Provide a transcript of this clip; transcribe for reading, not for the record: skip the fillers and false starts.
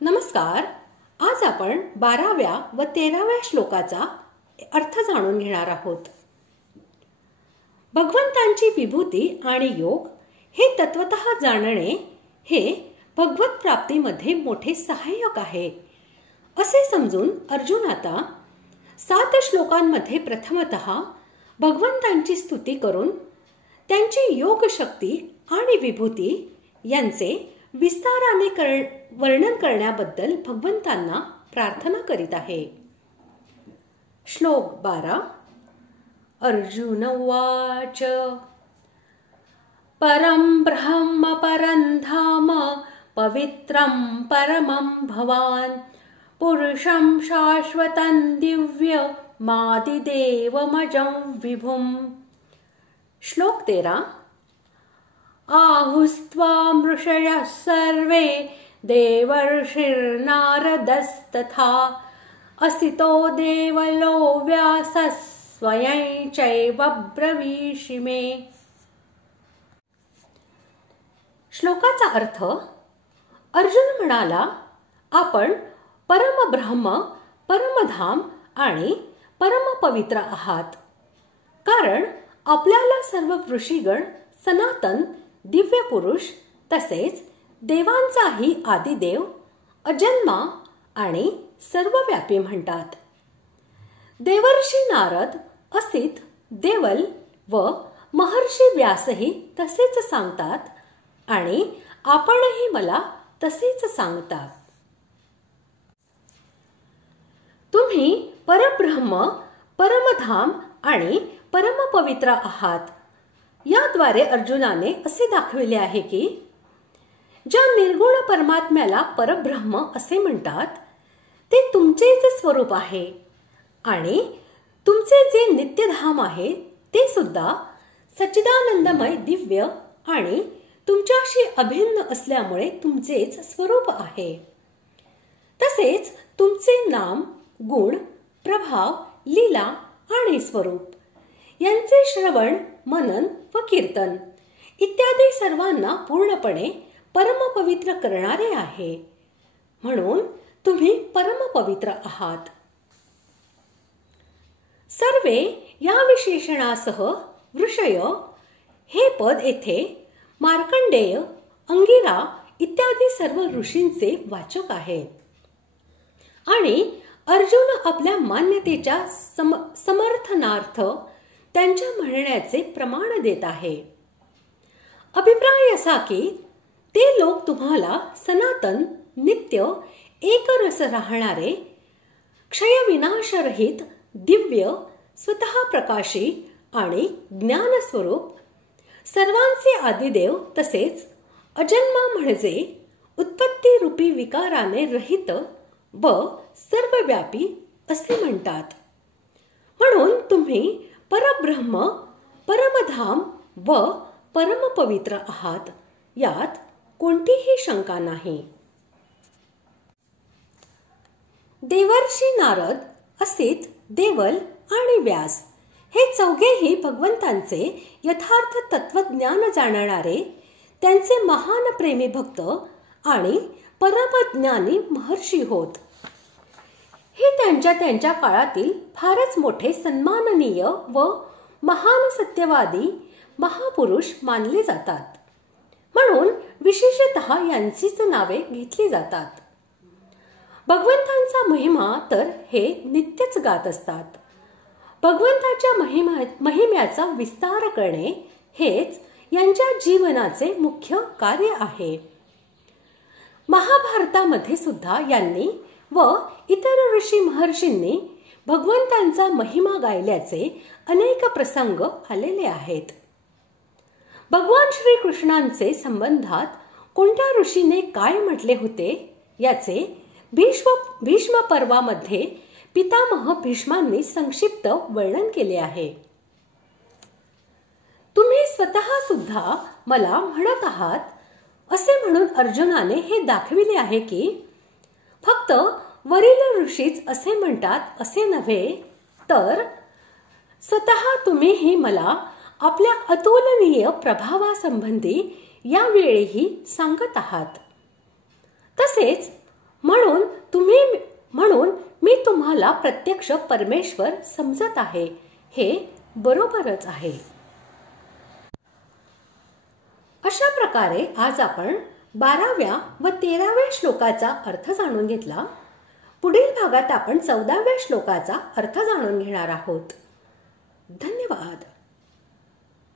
नमस्कार. आज आपण 12व्या व 13व्या श्लोकाचा अर्थ जाणून घेणार आहोत. भगवंतांची विभूती आणि योग हे तत्वतः जाणणे हे भगवत प्राप्तीमध्ये मोठे सहाय्यक आहे असे समजून अर्जुन आता 7 श्लोकांमध्ये प्रथमतः भगवंतांची स्तुती करून त्यांची योग शक्ती आणि विभूती यांचे विस्ताराने वर्णन करण्याबद्दल भगवंतांना प्रार्थना करीत आहे. श्लोक 12. अर्जुन उवाच परं ब्रह्म परं धाम पवित्रं परमं भवान् पुरुषं शाश्वतं दिव्यमादिदेवमजं विभुम्. श्लोक 13. आहुस्त्वां ऋषयः सर्वे देवर्षिर्नारदस्तथा असितो देवलो व्यासः स्वयं चैव ब्रवीषि मे. श्लोकाचा अर्थ. अर्जुन म्हणाला, आपण परमब्रह्म, परमधाम आणि परमपवित्र आहात, कारण आपल्याला सर्व ऋषीगण सनातन दिव्य पुरुष तसेच देवांचाही आदिदेव, अजन्मा आणि सर्वव्यापी म्हणतात. देवर्षी नारद, असित, देवल व महर्षी व्यासही तसेच सांगतात आणि आपणही मला तसेच सांगता. तुम्ही परब्रह्म, परमधाम आणि परमपवित्र आहात. याद्वारे अर्जुनाने असे दाखविले आहे की ज्या निर्गुण परमात्म्याला परब्रह्म असे म्हणतात ते तुमचेच स्वरूप आहे आणि तुमचे जे नित्यधाम आहे ते सुद्धा सच्चिदानंदमय, दिव्य आणि तुमच्याशी अभिन्न असल्यामुळे तुमचेच स्वरूप आहे. तसेच तुमचे नाम, गुण, प्रभाव, लीला आणि स्वरूप यांचे श्रवण, मनन व कीर्तन इत्यादी सर्वांना पूर्णपणे परमपवित्र करणारे आहे. म्हणून तुम्ही परमपवित्र आहात. सर्वे या विशेषणासह ऋषय हे पद येथे मार्कंडेय, अंगिरा इत्यादी सर्व ऋषींचे वाचक आहे आणि अर्जुन आपल्या मान्यतेच्या समर्थनार्थ त्यांच्या म्हणण्याचे प्रमाण देत आहे. अभिप्राय असा की ते लोक तुम्हाला सनातन, नित्य, एकरस राहणारे, क्षयविनाशरहित, दिव्य, स्वतः प्रकाशी आणि ज्ञानस्वरूप, सर्वांचे आदिदेव तसेच अजन्मा म्हणजे उत्पत्ती रूपी विकाराने रहित व सर्वव्यापी असे म्हणतात. म्हणून तुम्ही परब्रह्म, परमधाम व परमपवित्र आहात, यात कोणतीही शंका नाही. देवर्षी नारद, असित, देवल आणि व्यास हे चौघेही भगवंतांचे यथार्थ तत्वज्ञान जाणणारे, त्यांचे महान प्रेमी भक्त आणि परमज्ञानी महर्षी होत. हे त्यांच्या काळातील फारच मोठे सन्माननीय व महान सत्यवादी महापुरुष मानले जातात. म्हणून विशेषतः यांचीच नावे घेतली जातात. भगवंतांचा महिमा तर हे नित्यच गात असतात. भगवंताच्या महिम्याचा विस्तार करणे हेच यांच्या जीवनाचे मुख्य कार्य आहे. महाभारतामध्ये सुद्धा यांनी व इतर ऋषी महर्षींनी भगवंतांचा महिमा गायल्याचे अनेक प्रसंग आलेले आहेत. भगवान श्री कृष्णांचे संबंधात कोणत्या ऋषीने काय म्हटले होते याचे भीष्म पर्वामध्ये पितामह भीष्मांनी संक्षिप्त वर्णन केले आहे. तुम्ही स्वतः सुद्धा मला म्हणत आहात असे म्हणून अर्जुनाने हे दाखविले आहे की फक्त वरील ऋषीच असे म्हणतात असे नव्हे, तर स्वतः तुम्हीही मला आपल्या अतुलनीय प्रभावासंबंधी यावेळीही सांगत आहात. तसेच म्हणून मी तुम्हाला प्रत्यक्ष परमेश्वर समजत आहे, हे बरोबरच आहे. अशा प्रकारे आज आपण 12व्या व 13व्या श्लोकाचा अर्थ जाणून घेतला. पुढील भागात आपण 14व्या श्लोकाचा अर्थ जाणून घेणार आहोत. धन्यवाद.